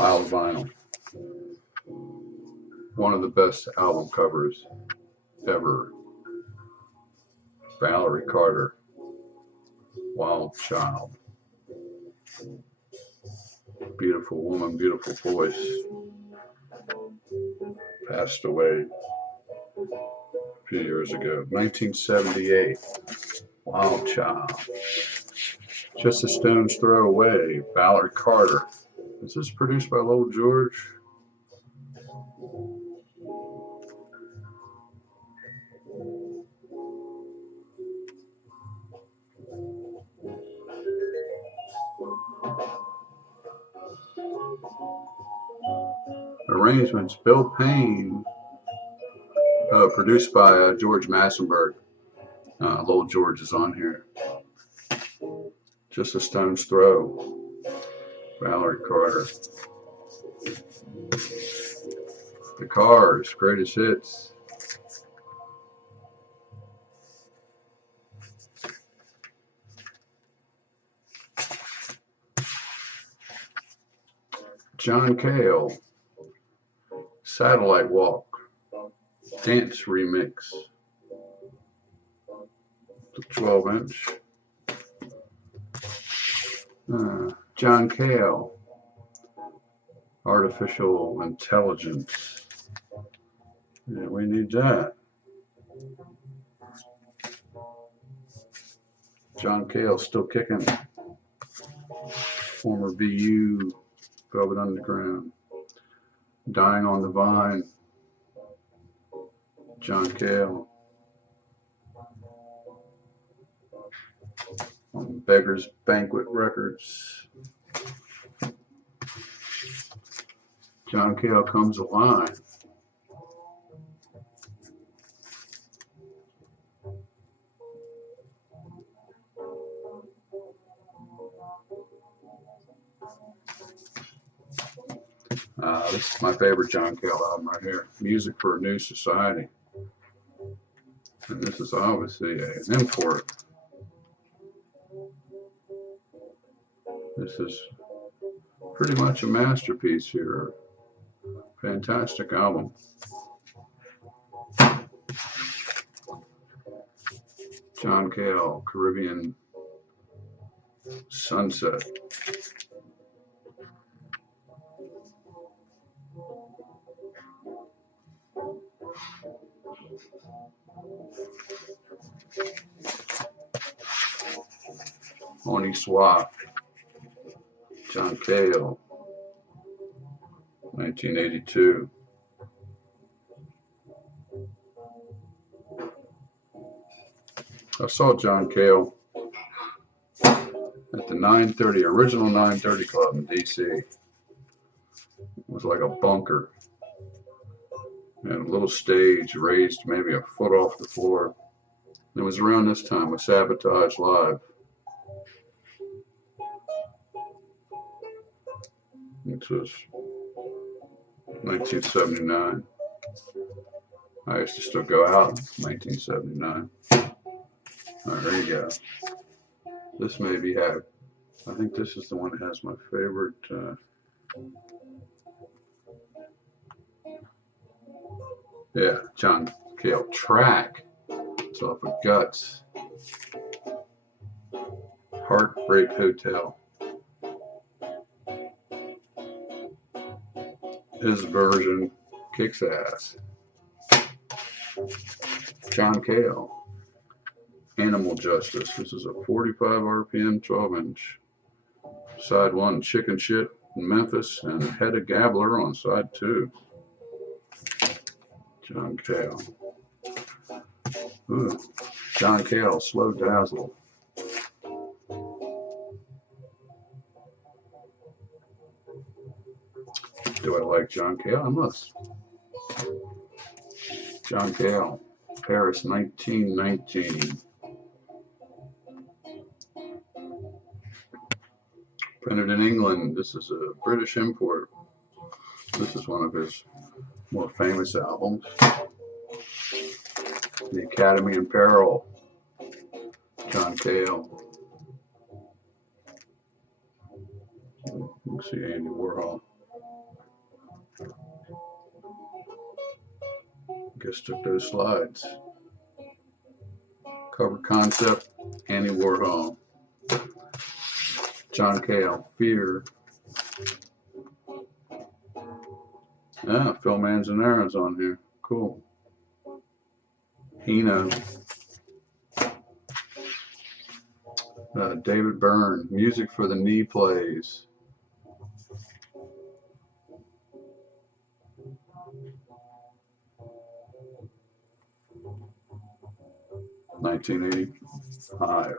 pile of vinyl. One of the best album covers ever. Valerie Carter, Wild Child. Beautiful woman, beautiful voice. Passed away a few years ago. 1978. Wild Child. Just a stone's throw away. Valerie Carter. Is this produced by Lowell George? Arrangements, Bill Payne. Produced by George Massenburg. Lowell George is on here. Just a stone's throw. Valerie Carter. The Cars, greatest hits. John Cale. Satellite Walk. Dance remix. The 12-inch. John Cale. Artificial Intelligence. Yeah, we need that. John Cale still kicking. Former VU, Velvet Underground. Dying on the Vine. John Cale. On Beggar's Banquet Records. John Cale Comes Alive. This is my favorite John Cale album right here. Music for a New Society. And this is obviously an import. This is pretty much a masterpiece here. Fantastic album. John Cale, Caribbean Sunset. Oni Swap. John Cale. 1982. I saw John Cale at the 930, original 930 Club in DC. It was like a bunker. And a little stage raised maybe a foot off the floor. It was around this time with Sabotage Live. This was 1979. I used to still go out in 1979. Alright, there you go. This maybe had, I think this is the one that has my favorite. Yeah, John Cale track. It's off of Guts. Heartbreak Hotel. His version kicks ass. John Cale. Animal Justice. This is a 45 RPM 12-inch. Side 1, Chicken Shit in Memphis, and Hedda Gabler on side 2. John Cale. Ooh. John Cale, Slow Dazzle. Do I like John Cale? I must. John Cale, Paris 1919. Printed in England. This is a British import. This is one of his more famous albums. The Academy in Peril. John Cale. You can see Andy Warhol. Guess took those slides. Cover concept, Andy Warhol. John Cale, Fear. Ah, Phil Manzanaro's on here. Cool. Hino. David Byrne, Music for the Knee Plays. (1985).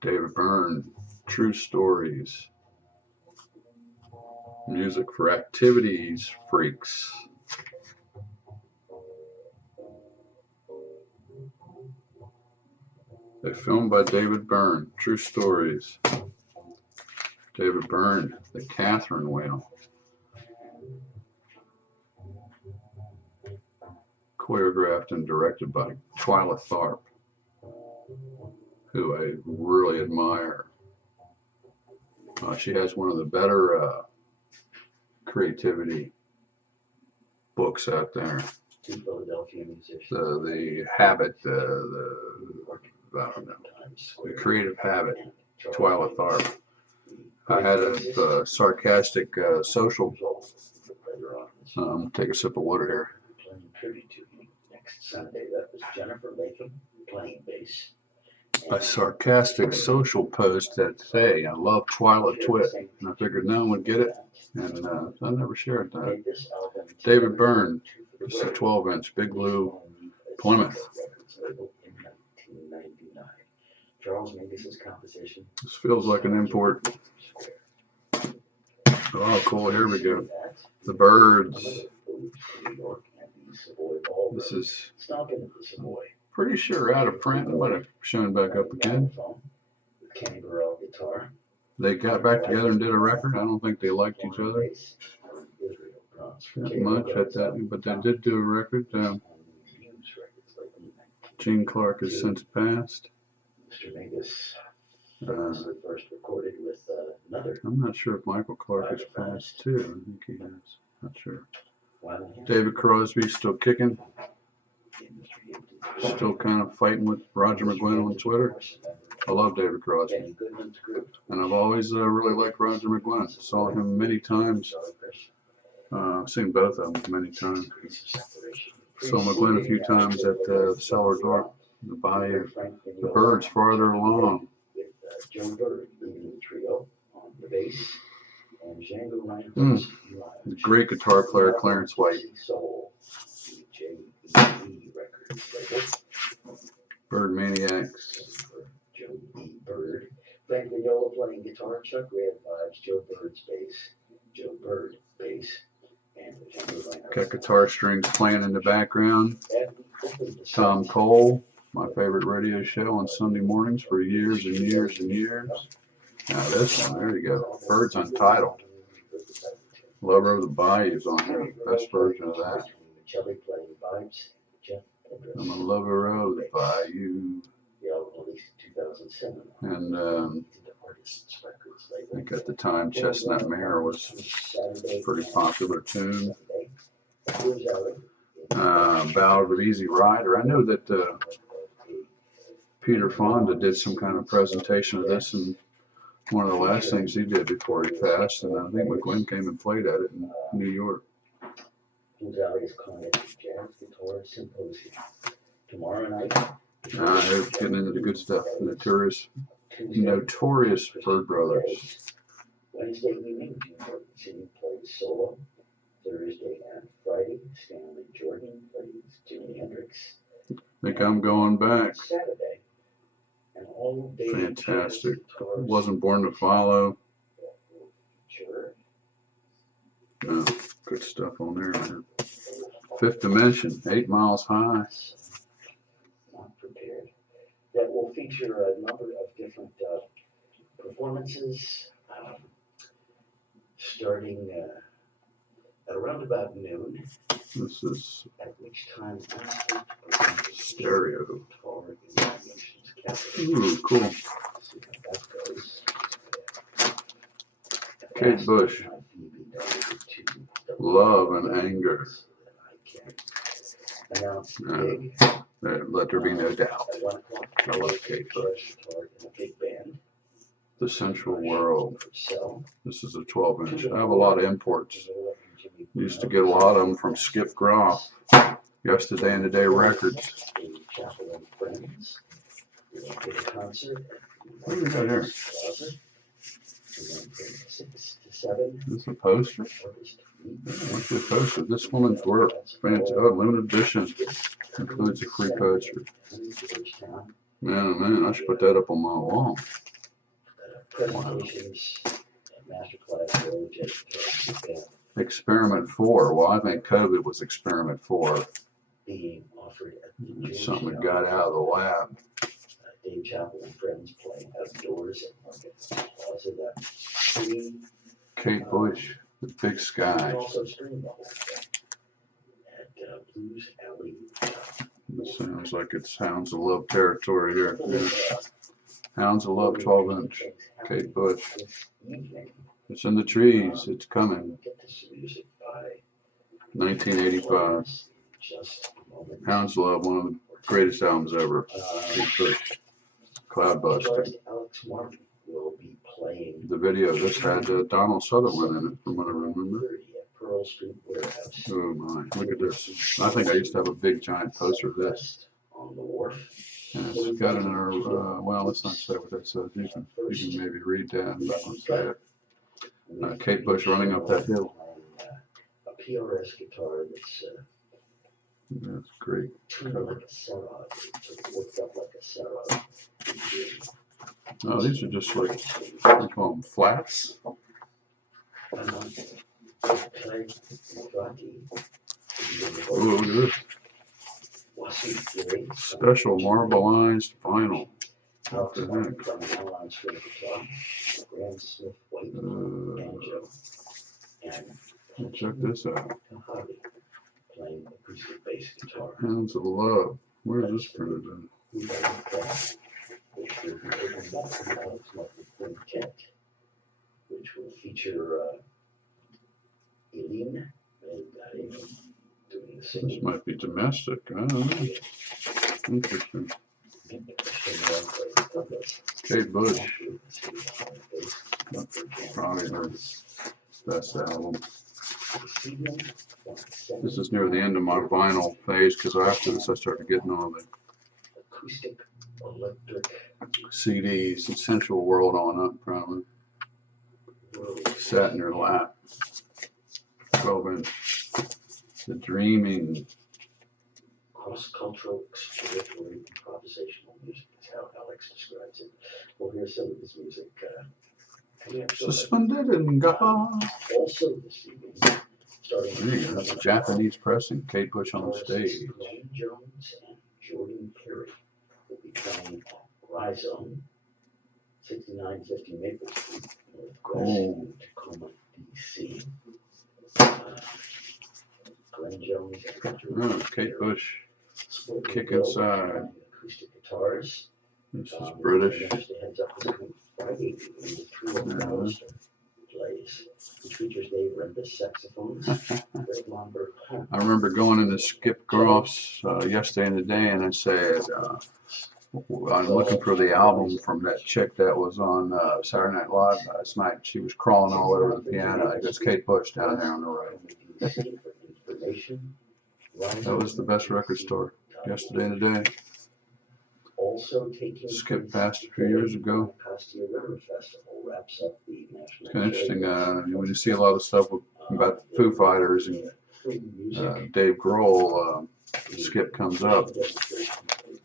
David Byrne, True Stories. Music for Activities Freaks. A film by David Byrne, True Stories. David Byrne, The Catherine Whale. Choreographed and directed by Twyla Tharp, who I really admire. She has one of the better creativity books out there. The Habit, I don't know, The Creative Habit, Twyla Tharp. I had a sarcastic social. Take a sip of water here. A sarcastic social post that say, I love Twyla Twit, and I figured no one would get it, and I never shared that. David Byrne, this is a 12-inch Big Blue Plymouth. This feels like an import. Oh, cool, here we go. The Birds. This is pretty sure out of print. It might have shown back up again. They got back together and did a record. I don't think they liked each other that much at that, but they did do a record. Gene Clark has since passed. I'm not sure if Michael Clark has passed too. I think he has. Not sure. David Crosby still kicking. Still kind of fighting with Roger McGuinn on Twitter. I love David Crosby. And I've always really liked Roger McGuinn. Saw him many times. I've seen both of them many times. Saw McGuinn a few times at the Cellar Door, the Bayou. The Birds farther along. Great guitar player, Clarence White. Bird Maniacs. Frank Viola playing guitar, Chuck Red vibes, Joe Bird's bass, Joe Bird bass, and got guitar strings playing in the background. Tom Cole, my favorite radio show on Sunday mornings for years and years and years. Now this one, there you go. Birds Untitled. Lover of the Bayou's on there. Best version of that. I'm a lover of the Bayou. And I think at the time Chestnut Mare was a pretty popular tune. Ballad of Easy Rider. I know that Peter Fonda did some kind of presentation of this, and one of the last things he did before he passed, and I think McGuinn came and played at it in New York. Tomorrow night. They're getting into the good stuff. Notorious Bird Brothers. Wednesday evening, Jim plays solo. Thursday and Friday, Stanley Jordan plays Jimi Hendrix. I think I'm going back. Saturday, an all-day Fantastic. Wasn't Born to Follow. Sure. No, good stuff on there, man. Fifth Dimension, 8 Miles High. Not prepared. That will feature a number of different performances, starting at around about noon. This is At which time stereo. Ooh, cool. Kate Bush. Love and Anger. Let there be no doubt. I love Kate Bush. The Central World. This is a 12-inch. I have a lot of imports. Used to get a lot of them from Skip Groff. Yesterday and Today Records. What do we got here? Is this a poster? What's the poster? This woman's work. Fancy. Oh, limited edition. Includes a free poster. Man, oh man, I should put that up on my wall. Wow. Experiment 4. Well, I think COVID was Experiment 4. It's something that got out of the lab. Dave Chappell and friends playing outdoors at Market Plaza. Kate Bush, The Big Sky. Also streamed the whole thing at Blues Alley. This sounds like it's Hounds of Love territory here. Hounds of Love 12-inch. Kate Bush. It's in the trees. It's coming. 1985. Hounds of Love, one of the greatest albums ever. Kate Bush. Cloudbuster. The video, this had Donald Sutherland in it, from what I remember. Oh my, look at this. I think I used to have a big giant poster of this. And it's got in our, well, let's not say what that says. You can maybe read that, but I won't say it. Kate Bush running up that hill. A PRS guitar that's great. Oh, these are just like, we call them flats. Oh, look at this. Special marbleized vinyl. What the heck? Check this out. Hounds of Love. Where's this printed in? Which will feature Eileen and doing the singing. This might be domestic. I don't know. Interesting. Kate Bush. Probably her best album. This is near the end of my vinyl phase because after this I started getting all the acoustic electric CDs, Essential World on up, probably. Sat in your lap. 12-inch. The Dreaming. Cross-cultural, exploratory, improvisational music is how Alex describes it. Well, here's some of his music. Suspended in God. Also this evening, starting that's Japanese pressing. Kate Bush on the stage. Wayne Jones and Jordan Perry will be playing Rhizome, 6950 Maple Street, Northwest Tacoma, DC. Glenn Jones and Jordan Kate Bush. Kick Inside. Acoustic guitars. This is British. I remember going into Skip Groff's yesterday and today, and I said, I'm looking for the album from that chick that was on Saturday Night Live last night. She was crawling all over the piano. I guess Kate Bush down there on the right. That was the best record store yesterday and today. Skip passed a few years ago. It's kind of interesting when you see a lot of stuff about Foo Fighters and Dave Grohl. Skip comes up,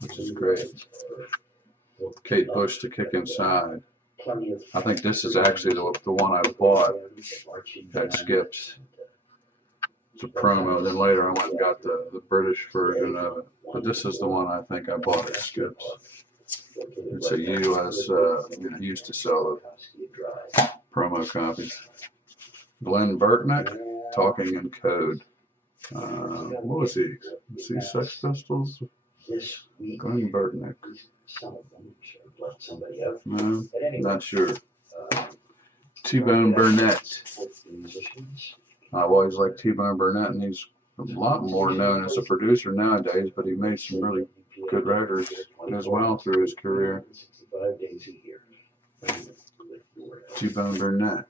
which is great. Kate Bush to Kick Inside. I think this is actually the one I bought at Skip's. It's a promo. Then later I went and got the British version of it. But this is the one I think I bought at Skip's. It's a US, used to sell the promo copies. Glenn Burtnick, Talking in Code. What was he? Was he Sex Pistols? Glenn Burtnick. No, not sure. T-Bone Burnett. Support the musicians. I've always liked T-Bone Burnett, and he's a lot more known as a producer nowadays, but he made some really good records as well through his career. 65 days a year. T-Bone Burnett.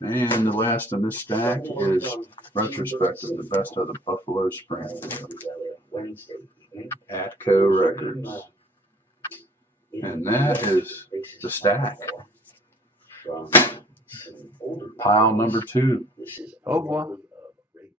And the last in this stack is retrospective, the best of the Buffalo Springfield. Atco Records. And that is the stack. Pile number 2. Oh boy.